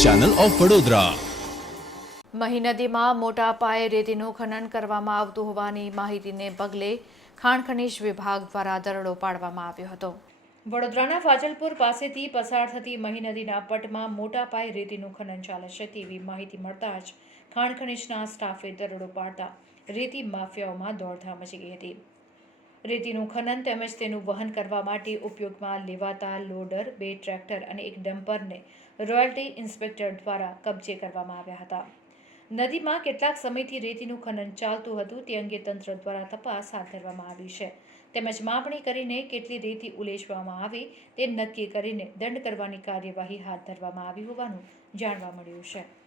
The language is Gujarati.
ચેનલ ઓફ વડોદરા મહી નદીમાં મોટા પાયે રેતીનું ખનન કરવામાં આવતું હોવાની માહિતીને પગલે ખાણ ખનીજ વિભાગ દ્વારા દરોડો પાડવામાં આવ્યો હતો. વડોદરાના ફાજલપુર પાસેથી પસાર થતી મહી નદીના પટમાં મોટા પાયે રેતીનું ખનન ચાલે છે તેવી માહિતી મળતા જ ખાણ ખનીજના સ્ટાફે દરોડો પાડતા રેતી માફિયાઓમાં દોડધામ મચી ગઈ હતી. રેતીનું ખનન તેમજ તેનું વહન કરવા માટે ઉપયોગમાં લેવાતા લોડર, બે ટ્રેક્ટર અને એક ડમ્પરને રોયલ્ટી ઇન્સ્પેક્ટર દ્વારા કબજે કરવામાં આવ્યા હતા. નદીમાં કેટલાક સમયથી રેતીનું ખનન ચાલતું હતું, તે અંગે તંત્ર દ્વારા તપાસ હાથ ધરવામાં આવી છે. તેમજ માપણી કરીને કેટલી રેતી ઉલેચવામાં આવી, તે નક્કી કરીને દંડ કરવાની કાર્યવાહી હાથ ધરવામાં આવી હોવાનું જાણવા મળ્યું છે.